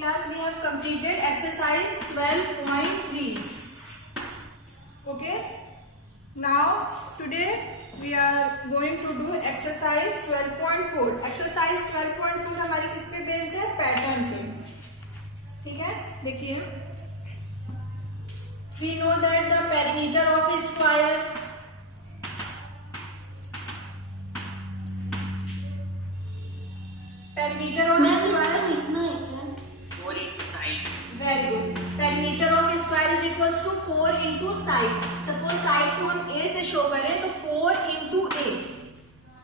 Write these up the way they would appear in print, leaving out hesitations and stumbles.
class we have completed exercise 12.3. Okay, now today we are going to do exercise 12.4. exercise 12.4 हमारी किस पे based है? Pattern पे. ठीक है, देखिए, we know that the perimeter of a square perimeter of a square लिखना है क्या? 4 into side. Very good. Perimeter of a square is equals to 4 into side. Suppose side को हम A से शो करें तो 4 into A.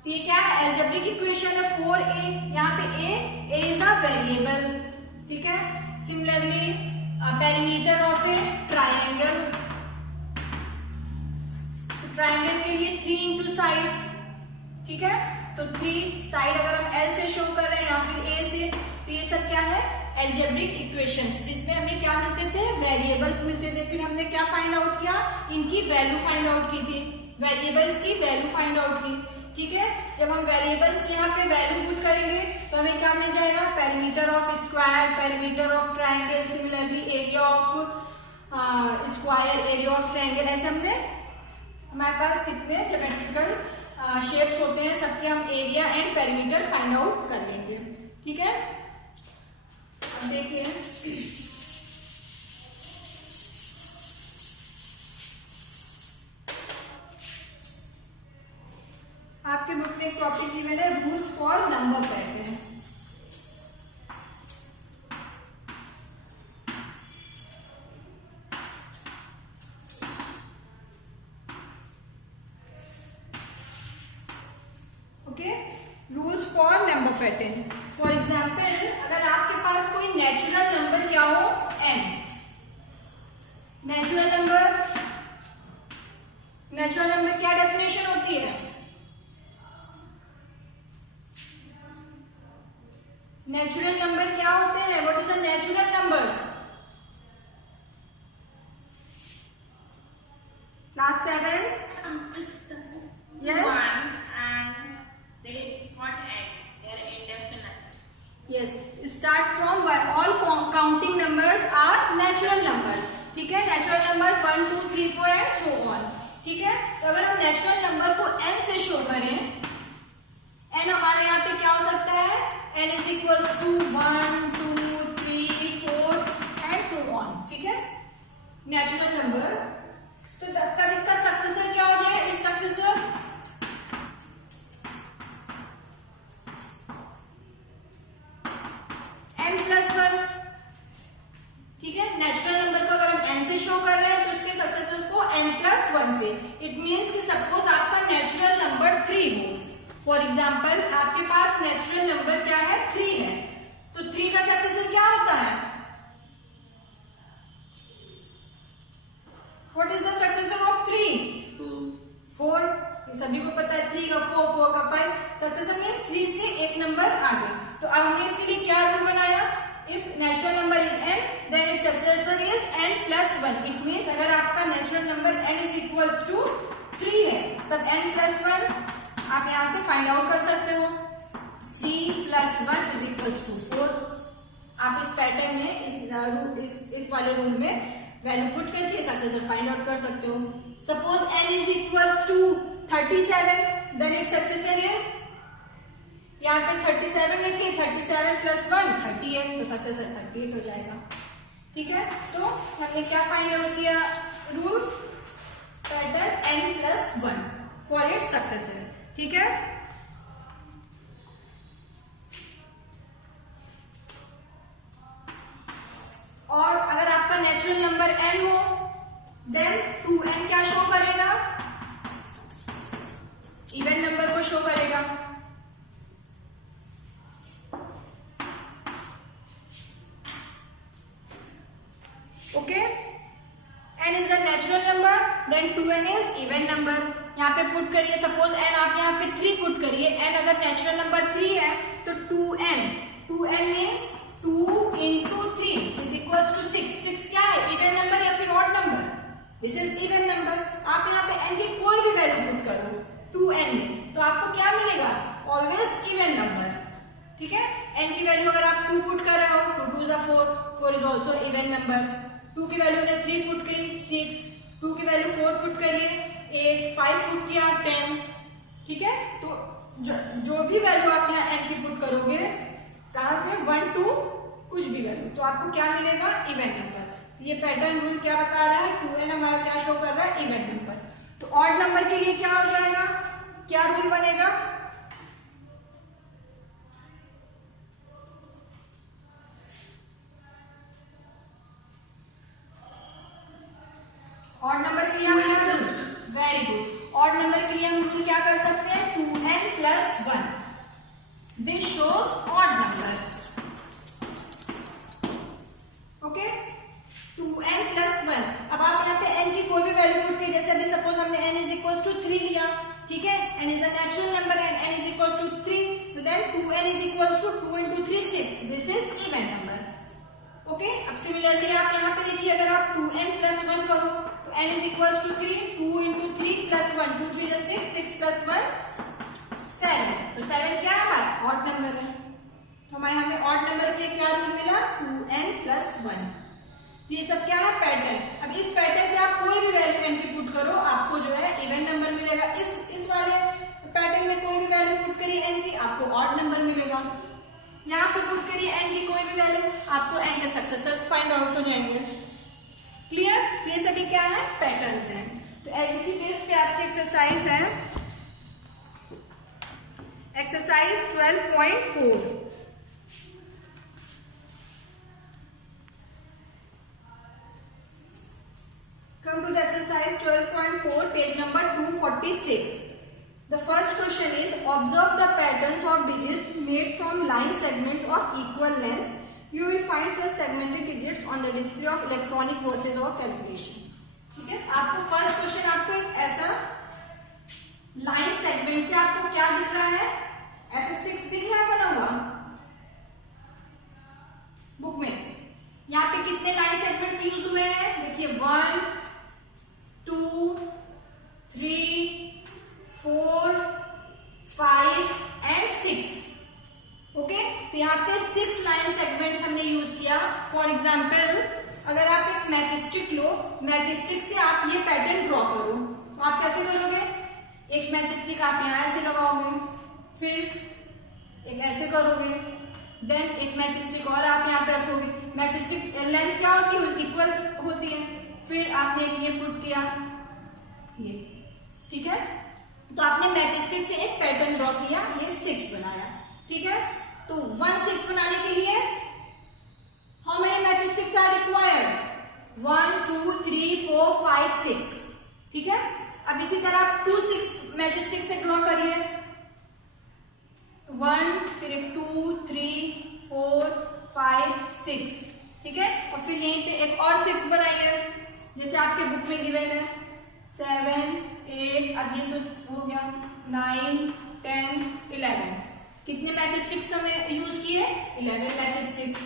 तो ये क्या है? algebraic equation है 4A. यहाँ पे A is a variable. ठीक है. Similarly, perimeter of a triangle. तो triangle के लिए 3 into sides. ठीक है. तो 3 साइड अगर हम L से शो कर रहे हैं या फिर A से, तो ये सब क्या है? एल्जेब्रिक इक्वेशंस, जिसमें हमें क्या मिलते थे? वेरिएबल्स मिलते थे. फिर हमने क्या फाइंड आउट किया? इनकी वैल्यू फाइंड आउट की थी. वेरिएबल्स की वैल्यू फाइंड आउट की. ठीक है. जब हम वेरिएबल्स की यहाँ पे वैल्यू पुट करेंगे तो हमें क्या मिल जाएगा? Perimeter of square, perimeter of triangle, similarly area of square, area of triangle. ऐसे हमने हमारे पास कितने ज्योमेट्रिकल शेप्स होते हैं, सबके हम area and perimeter find out कर लेंगे. ठीक है. अब देखिए, आपके बुक में एक टॉपिक दी मैंने, rules for number pattern. Okay, rules for number pattern. For example, अगर आपके पास कोई नेचुरल नंबर क्या हो? n. नेचुरल नंबर क्या डेफिनेशन होती है? नेचुरल नंबर क्या होते हैं? What is the natural numbers? Class 7. Yes. And they not end. They are indefinite. Yes. Start from where all counting numbers are natural numbers. ठीक है. Natural numbers 1, 2, 3, 4 and so on. ठीक है. तो अगर हम नेचुरल नंबर को n से show करें, n हमारे यहाँ पे क्या हो सकता है? n is equals to 1, 2, 3, 4 and so on. ठीक है. Natural number. तो तब इसका सक्सेसर क्या हो जाएगा? इस सक्सेसर n+1. ठीक है. नेचुरल नंबर को अगर हम n से शो कर रहे हैं तो इसके सक्सेसर्स को n+1 से. इट मींस कि सपोज आपका नेचुरल नंबर 3 हो. फॉर एग्जांपल, आपके पास नेचुरल नंबर क्या है? 3 है. तो 3 का सक्सेसर क्या होता है? What is the successor of 3? 4. ये सभी को पता है. 3 का 4, 4 का 5. सक्सेसर मींस 3 से एक नंबर आगे. तो अब हमने इसके लिए क्या रूल बनाया? If natural number is n, then its successor is n+1. It means अगर आपका natural number n is equals to 3 है, तब n+1 आप यहां से फाइंड आउट कर सकते हो. 3+1 इज इक्वल्स टू 4. आप इस पैटर्न में इस वाले रूल में वैल्यू पुट करके सक्सेसर फाइंड आउट कर सकते हो. Suppose n is equals to 37, then its successor is, यहाँ पे 37 लिखिए, 37+1 30 है, तो सक्सेसर 38 हो जाएगा. ठीक है. तो हमने क्या फाइंड आउट किया? Rule pattern n+1 for its successor. ठीक है. और अगर आपका नेचुरल नंबर n हो, देन 2n क्या शो करेगा? इवन नंबर को शो करेगा. Okay. n is the natural number, then 2n is even number. यहाँ पे पुट करिए. सपोज n आप यहाँ पे 3 पुट करिए. n अगर नेचुरल नंबर 3 है तो 2n means 2 into 3 is equals to 6. 6 क्या है? इवन नंबर या फिर odd number? This is even number. आप यहाँ पे n की कोई भी वैल्यू पुट करो 2n में, तो आपको क्या मिलेगा? Always even number. ठीक है। n की वैल्यू अगर आप 2 पुट कर रहे हो तो 2 is 4, 4 is also even number. 2 की वैल्यू ने 3 पुट की 6, 2 की वैल्यू 4 पुट करिए 8, 5 पुट किया 10, ठीक है। तो जो भी वैल्यू आप यहाँ n की पुट करोगे, कहाँ से 1 to कुछ भी वैल्यू, तो आपको क्या मिलेगा, इवन नंबर। ये पैटर्न रूल क्या बता रहा है, 2n हमारा क्या शो कर रहा है, इवन नंबर। तो ऑड नंबर के लिए क्या हो जाएगा, क्या रूल बनेगा, ऑड नंबर के लिए हम क्या rule, very good, odd number के लिए हम रूल क्या कर सकते हैं, 2n plus 1, this shows odd number, okay. 2n plus 1, अब आप यहाँ पे n की कोई भी वैल्यू पुट की, जैसे अभी सपोज हमने n is equals to 3 लिया, ठीक है, n is a natural number and n is equals to 3, so then 2n is equals to 2 into 3 6, this is even number, okay. अब सिमिलरली आप यहाँ पे देखिए, अगर आप 2n plus 1 करो तो n is equals to 3, 2 into 3 plus 1, 2 3 is 6, 6 plus 1 7, तो 7 क्या है हमारा ऑड नंबर है। तो हमारे यहाँ पे ऑड नंबर के लिए क्या रूल मिला, 2n plus 1। ये सब क्या है, पैटर्न। अब इस पैटर्न पे आप कोई भी वैल्यू n की पुट करो, आपको जो है इवन नंबर मिलेगा। इस वाले पैटर्न में कोई भी वैल्यू पुट करिए n की, आपको ऑड नंबर मिलेगा। यहाँ पे पुट करिए n की कोई भी वैल्यू, आपको n के सक्सेसर्स फाइंड आउट हो जाएंगे। क्लियर, ये सभी क्या है, पैटर्न्स हैं। तो इसी बेस पे आपकी एक्सरसाइज है, exercise 12.4। Come to the exercise 12.4, page number 246. The first question is, observe the patterns of digits made from line segments of equal length. You will find such segmented digits on the display of electronic watches or calculation. ठीक है, आपको first question, आपको एक ऐसा line segment से आपको क्या दिख रहा है, ऐसे 6 दिख रहा है बना हुआ बुक में। यहाँ पे कितने लाइन सेगमेंट्स यूज हुए हैं, देखिए 1 2 3 4 5 and 6, ओके। तो यहाँ पे 6 लाइन सेगमेंट्स हमने यूज किया। फॉर एग्जाम्पल, अगर आप एक मैचस्टिक लो, मैचस्टिक से आप ये पैटर्न ड्रॉ करो, तो आप कैसे करोगे, एक मैचस्टिक आप यहाँ ऐसे लगाओगे, फिर एक ऐसे करोगे, देन एक मैचस्टिक और आप यहाँ पे रखोगे। मैचस्टिक लेंथ क्या होती है, इक्वल होती है। फिर आपने एक ये पुट किया, ये, ठीक है। तो आपने मैचस्टिक से एक पैटर्न ड्रॉ किया, ये 6 बनाया, ठीक है। तो 1 6 बनाने के लिए how many matchsticks are required, 1 2 3 4 5 6, ठीक है। अब इसी तरह आप 2 6 मैचस्टिक से ड्रॉ करिए, 1 फिर एक 2 3 4 5 6, ठीक है। और फिर यहीं पे एक और 6 बनाइए, जैसे आपके बुक में गिवन है 7 8, अब ये तो हो गया 9 10 11, कितने मैचस्टिक्स हमें यूज किए, 11 मैचस्टिक्स,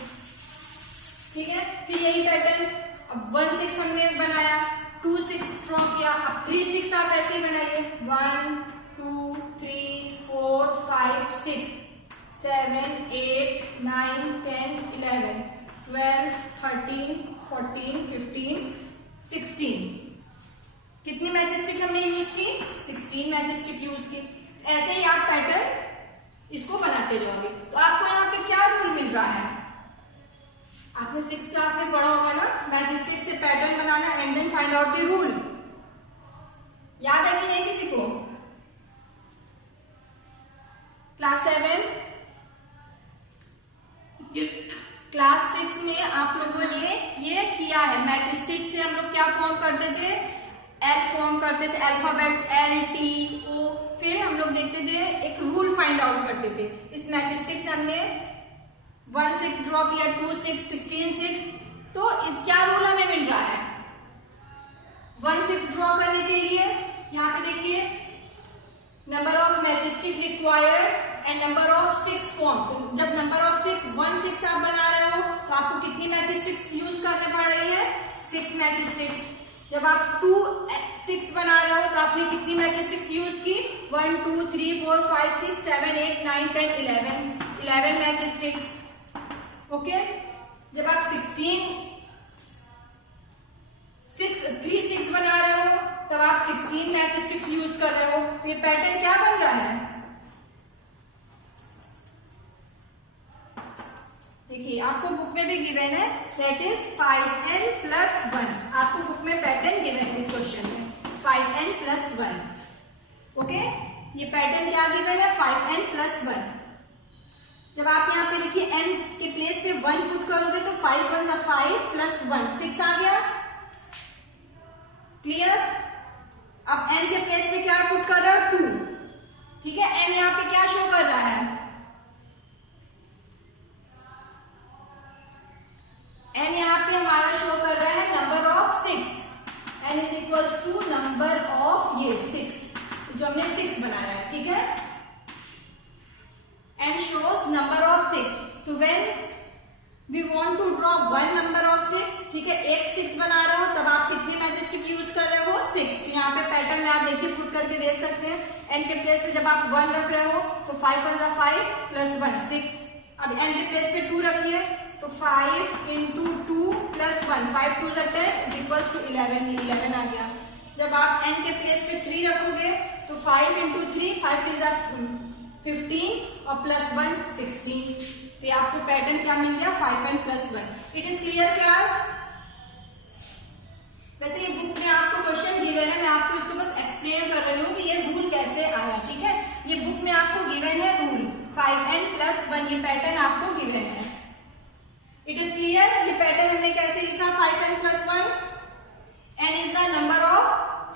ठीक है। फिर यही पैटर्न, अब 1 6 हमने बनाया, 2 6 ड्रॉ किया, अब 3 6 आप ऐसे ही बनाइए, 1 2 3 4 5 6 7 8 9 10 11 12 13 14 15 16, कितनी मैचस्टिक हमने यूज की, 16 मैचस्टिक यूज की। ऐसे ही आप पैटर्न इसको बनाते जाओगे। तो आपको यहाँ पे क्या रूल मिल रहा है, आपने 6th क्लास में पढ़ा होगा ना, मैचस्टिक से पैटर्न बनाना and then find out the rule, याद है कि नहीं किसी को, क्लास 7th क्लास 6 में आप लोगों ने ये किया है। मैचस्टिक से हम लोग क्या फॉर्म करते थे, एल फॉर्म करते थे, अल्फाबेट्स L T O, फिर हम लोग देखते थे, एक रूल फाइंड आउट करते थे। इस मैचस्टिक से हमने 1 6 ड्रॉ किया, 2 6 16 6, तो इस क्या रूल हमें मिल रहा है, 1 6 ड्रॉ करने के लिए यहाँ पे देखिए number of matchstick required and number of 6 form. जब नंबर ऑफ 6 1 6 आप बना रहे हो तो आपको कितनी मैचस्टिक्स यूज करने पड़ रही है, 6 मैचस्टिक्स। जब आप 2 6 बना रहे हो तो आपने कितनी मैचस्टिक्स यूज की, 1 2 3 4 5 6 7 8 9 10 11, 11 मैच स्टिक्स। ओके, जब आप 3 6 बना रहे हो तब आप 16 मैच स्टिक्स यूज कर रहे हो। ये पैटर्न क्या बन रहा है? देखिए आपको बुक में भी गिवन है, दैट इज 5n + 1। आपको बुक में पैटर्न गिवन है इस क्वेश्चन में 5n + 1। ओके, ये पैटर्न क्या गिवन है? 5n + 1। जब आप यहाँ पे देखिए n के प्लेस पे 1 पुट करोगे तो 5 1 = 5 + 1 6 आ गया। क्लियर? अब n के प्लेस पे क्या पुट कर रहे हो? 2। ठीक है, n यहाँ पे क्या शो कर रहा है? n यहाँ पे हमारा शो कर रहा है number of 6। n = number of ये 6 जो हमने 6 बनाया है। ठीक है, n shows number of 6। तो when we want to draw one number of 6, ठीक है, एक 6 बना रहे हो तब आप कितने मैच स्टिक यूज कर रहे हो? 6। तो यहाँ पे पैटर्न में आप देखिए पुट करके देख सकते हैं। n के प्लेस पे जब आप 1 रख रहे हो तो 5 1 = 5 + 1 6। अब n के प्लेस पे 2 रखिए तो 5 × 2 + 1 5 2 = 10 = 11। 11 आ गया। जब आप n के प्लेस पे 3 रखोगे तो 5 × 3 5 3 = 15 और +1 16। तो ये आपको पैटर्न क्या मिल गया? 5n + 1। It is clear class? वैसे ये बुक में आपको क्वेश्चन गिवन है, मैं आपको इसको बस एक्सप्लेन कर रही हूँ कि ये रूल कैसे आया। ठीक है, ये बुक में आपको गिवन है रूल 5n + 1, ये पैटर्न आपको गिवन है। It is clear? ये पैटर्न हमने कैसे लिखा? 5n + 1, n is the number of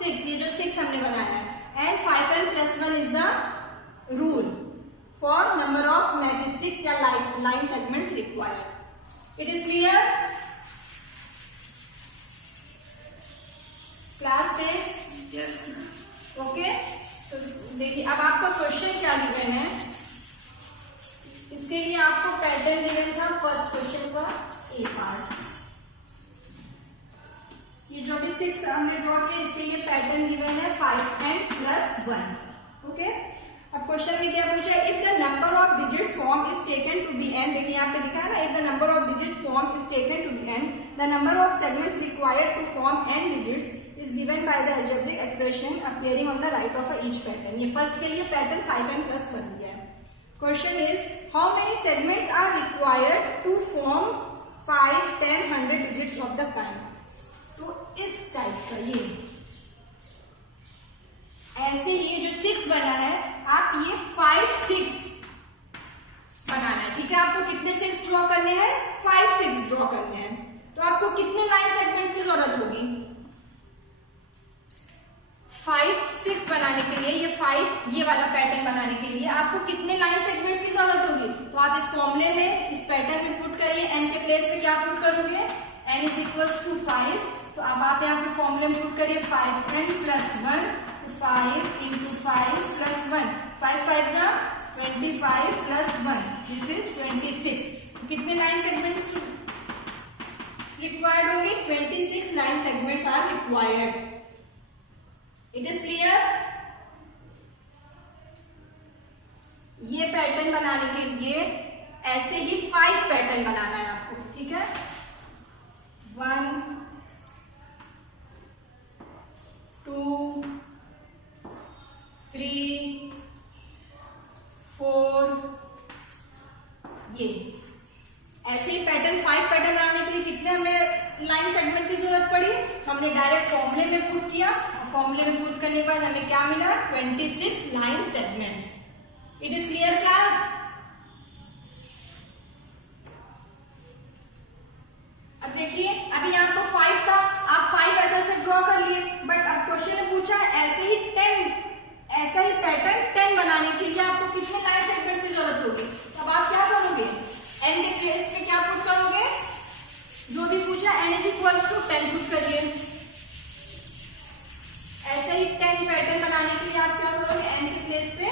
6, ये जो 6 हमने बनाया है, and 5n + 1 is the rule for number of match sticks या line segments required. It is clear? Class 6? Yes. Okay. तो देखिए अब आपका क्वेश्चन क्या गिवन है, इसके लिए आपको पैटर्न गिवन था फर्स्ट क्वेश्चन का ए पार्ट। ये जो भी 6 हमने ड्रॉ किया इसके लिए पैटर्न गिवन है 5n + 1। ओके, अब क्वेश्चन में क्या पूछा है? If the number of digits form is taken to be n, देखिए यहाँ पे दिखा है ना, if the number of digits form is taken to be n, the number of segments required to form n digits is given by the algebraic expression appearing on the right of each pattern. ये first के लिए pattern 5n + 1 दिया है। Question is how many segments are required to form 5 10 100 digits of the kind. तो इस type का ये ऐसे ही जो 6 बना है आप ये 5 6 बनाना है। ठीक है, आपको कितने 6 ड्रॉ करने हैं? 5 6 ड्रॉ करने हैं। तो आपको कितने लाइन सेगमेंट्स की जरूरत होगी? 5 6 बनाने के लिए ये वाला पैटर्न बनाने के लिए आपको कितने लाइन सेगमेंट्स की जरूरत होगी? तो आप इस फॉर्मूले में इस पैटर्न में पुट करिए। n के प्लेस पे क्या पुट करोगे? n = 5। तो अब आप यहाँ पे फॉर्मूले में पुट करिए 5n + 1, 5 × 5 + 1, 5 5 = 25 + 1, दिस इज 26। कितने लाइन सेगमेंट्स रिक्वायर्ड होंगे? 26 line segments are required. It is clear? ये पैटर्न बनाने के लिए ऐसे ही 5 पैटर्न बनाना है आपको। ठीक है, 1 2 3 4, ये ऐसे ही पैटर्न 5 पैटर्न बनाने के लिए कितने हमें लाइन सेगमेंट की जरूरत पड़ी? हमने डायरेक्ट फॉर्मूले में पुट किया और फॉर्मूले में पुट करने के बाद हमें क्या मिला? 26 line segments. It is clear class? अब देखिए अभी यहाँ तो 5 था, आप 5 ऐसे ड्रॉ कर लिए, बट अब क्वेश्चन ने पूछा ऐसे ही 10 ऐसा ही पैटर्न 10 बनाने के लिए आपको कितने लाइन सेगमेंट की जरूरत होगी? अब आप क्या करोगे? n के प्लेस पे क्या पुट करोगे? जो भी पूछा n = 10 पुट करिए। ऐसे ही 10 पैटर्न बनाने के लिए आप क्या करोगे? n के प्लेस पे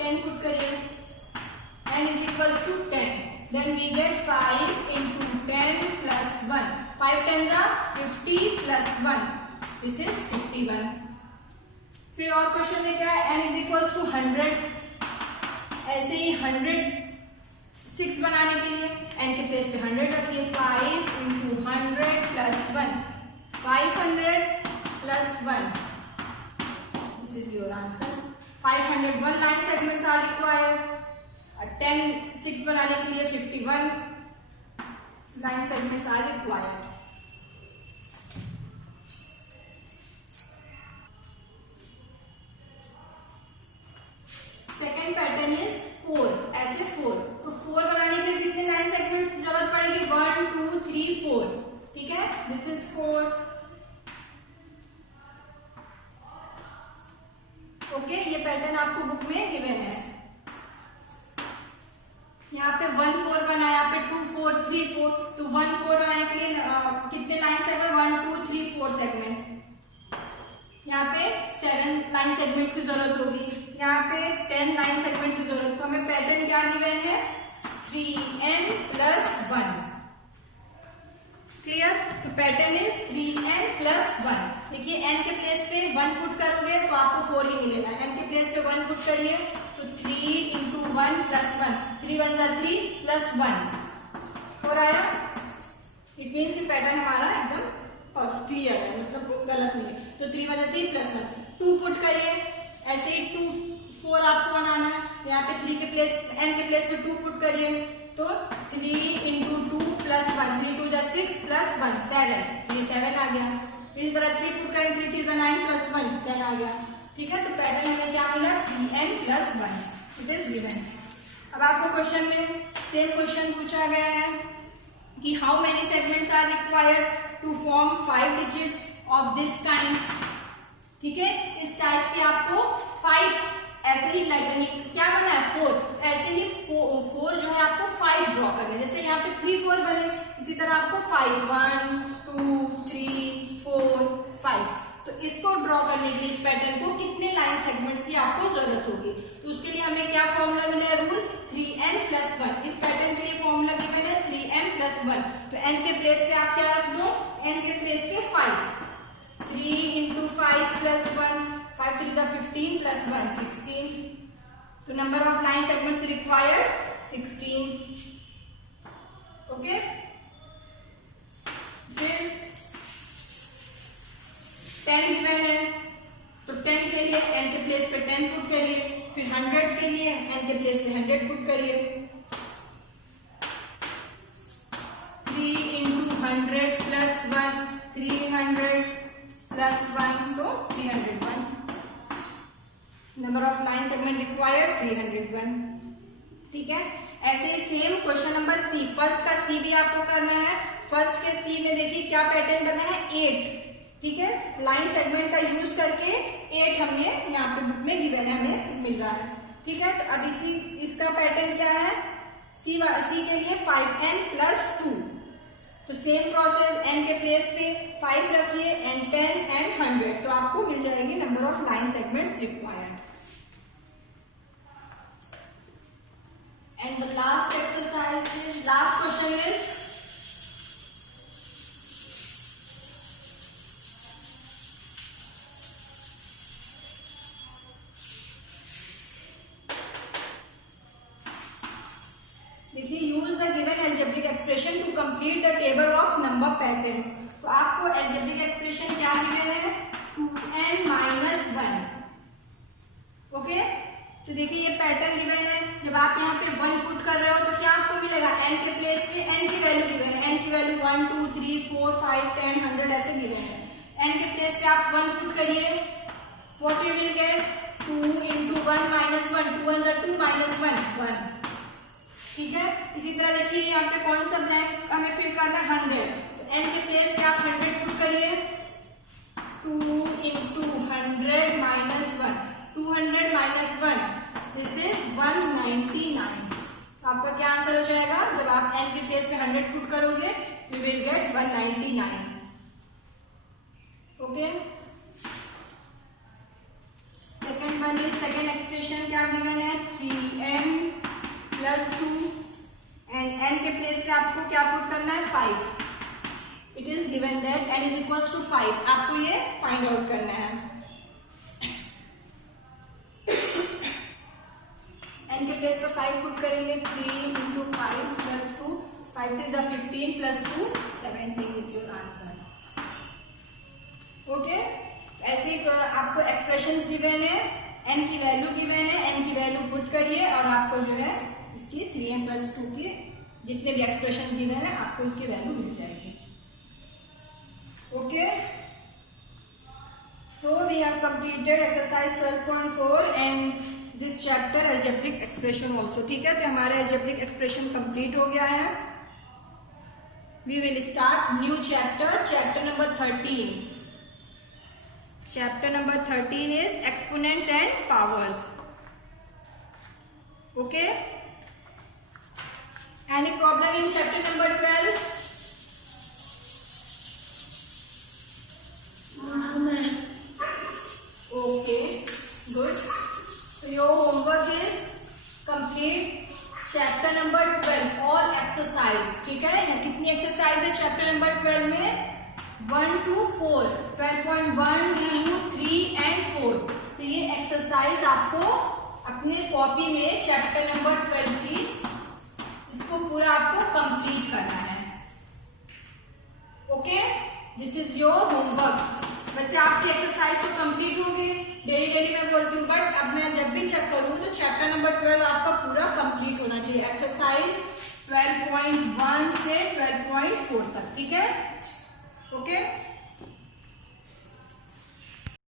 10 पुट करिए। n = 10, then we get 5 × 10 + 1, 5 10s are 50 + 1, this is 51। फिर और क्वेश्चन में क्या है? n = 100, ऐसे ही 100 6 बनाने के लिए n के प्लेस पे 100 रखिए, 5 into 100 plus 1, 500 plus 1, this is your answer. 501 line segments are required. 6 बनाने के लिए 51 line segments are required. Second pattern is 4, ऐसे 4, तो 4 बनाने के लिए कितने लाइन सेगमेंट्स की जरूरत पड़ेगी? 1 2 3 4, ठीक है, दिस इज 4. ओके, ये पैटर्न आपको बुक में गिवन है. यहाँ पे 1 4 बना, यहाँ पे 2 4 3 4, तो 1 4 बनाने के लिए कितने लाइन सेगमेंट? 1 2 3 4 सेगमेंट्स. यहाँ पे 7 लाइन सेगमेंट्स की जरूरत होगी, यहाँ पे 10 लाइन सेगमेंट की जरूरत. तो हमें पैटर्न क्या गिवन है? 3n plus 1. क्लियर? तो पैटर्न इज 3n plus 1. देखिए n के प्लेस पे 1 पुट करोगे तो आपको 4 ही मिलेगा. n के प्लेस पे 1 पुट करिए तो 3 into 1 plus 1, 3 1 जा 3 plus 1, 4 आया. इट मीन्स कि पैटर्न हमारा एकदम क्लियर है, मतलब गलत नहीं है. तो 3 1 3 plus 1, 2 पुट करिए. ऐसे ही 2 4 आपको बनाना है. यहाँ पे 3 के प्लेस n के प्लेस पे 2 पुट करिए तो 3 into 2 plus 1, 3 2 जा 6 plus 1 7, ये 7 आ गया. इसी तरह 3 पुट करें, 3 3 जा 9 plus 1 10 आ गया. ठीक है, तो पैटर्न हमें क्या मिला? 3n plus 1. It is given. अब आपको क्वेश्चन में सेम क्वेश्चन पूछा गया है कि how many segments are required to form 5 digits of this kind. ठीक है, इस टाइप के आपको 5 ऐसे ही लेटर क्या बना है? 4. ऐसे ही 4 जो है आपको 5 ड्रॉ करने. जैसे यहाँ पे 3 4 बने, इसी तरह आपको 5 1 2 3 4 5. तो इसको ड्रॉ करने के लिए इस पैटर्न को कितने लाइन सेगमेंट्स की आपको जरूरत होगी? तो उसके लिए हमें क्या फॉर्मूला मिला है? Rule 3n plus 1. इस पैटर्न के लिए फॉर्मूला गिवन है 3n plus 1. तो n के प्लेस पे आप क्या रख दो? n के प्लेस पे 5. 3 into 5 plus 1, 5 3 is 15 plus 1 16. तो number of line segments required 16. Okay, फिर 10 गिवन है तो 10 के लिए n के प्लेस पे 10 पुट करिए. फिर 100 के लिए n के प्लेस पे 100 पुट करिए. 3 into 100 plus 1, 300 plus 1, तो 301. Number of line segment required 301. ठीक है, ऐसे ही same question number C. First का सी भी आपको करना है. फर्स्ट के सी में देखिए क्या पैटर्न बना है? 8. ठीक है, लाइन सेगमेंट का यूज करके 8 हमने यहाँ पे बुक में गिवन है, हमें मिल रहा है. ठीक है, तो अब इसका पैटर्न क्या है? सी के लिए 5n plus 2. तो सेम प्रोसेस, n के प्लेस पे 5 रखिए एंड 10 एंड 100, तो आपको मिल जाएगी number of line segments required. And the last exercise is, last question is देखिए, use the given algebraic expression to complete the table of number patterns. तो आपको एल्जेब्रिक एक्सप्रेशन क्या गिवन है? 2n minus 1. ओके, तो देखिए ये pattern given है. जब आप यहाँ पे 1 पुट कर रहे हो तो क्या आपको मिलेगा? n के प्लेस पे n की वैल्यू गिवन है. n की वैल्यू 1 2 3 4 5 10 100 ऐसे गिवन है. n के प्लेस पे आप 1 पुट करिए, what you will gate? 2 into 1 minus 1, 2 1 2 minus 1 1. ठीक है, इसी तरह देखिए यहाँ पे कौन सा ब्लैंक हमें फिल करना है? 100. तो n के प्लेस पे आप 100 पुट करिए. 2 into 100 minus 1, 200 minus 1, this is 199. तो आपका क्या आंसर हो जाएगा? जब आप n के प्लेस पे 100 पुट करोगे you will get 199. Okay, second one is, second expression क्या गिवन है? 3n plus 2 एंड n के प्लेस पे आपको क्या पुट करना है? 5. It is given that n is equals to 5. आपको ये फाइंड आउट करना है. n के प्लेस पे 5 पुट करेंगे. 3 into 5 5 3 is 15 plus 2 17 is your answer. Okay, ऐसे आपको एक्सप्रेशंस गिवन है, n की वैल्यू गिवन है, n की वैल्यू पुट करिए और आपको जो है इसकी 3n plus 2 की जितने भी एक्सप्रेशन गिवन है आपको उसकी वैल्यू मिल जाएगी. Okay, so we have completed exercise 12.4 and this chapter algebraic expression also. ठीक है, तो हमारा algebraic expression complete हो गया है. We will start new chapter, chapter number 13. Chapter number 13 is exponents and powers. Okay, any problem in chapter number 12? Okay, good. So your homework is complete chapter number 12 all exercise. ठीक है, कितनी exercise है chapter number 12 में? 1 to 4, 12.1, 2, 3 and 4. तो ये exercise आपको अपने copy में चैप्टर नंबर 12 की इसको पूरा आपको कंप्लीट करना है. Okay, this is your homework. वैसे आपकी एक्सरसाइज तो कंप्लीट होगी, डेली मैं बोलती हूँ, बट अब मैं जब भी चेक करूँ तो चैप्टर नंबर 12 आपका पूरा कंप्लीट होना चाहिए. एक्सरसाइज 12.1 से 12.4 तक. ठीक है, ओके.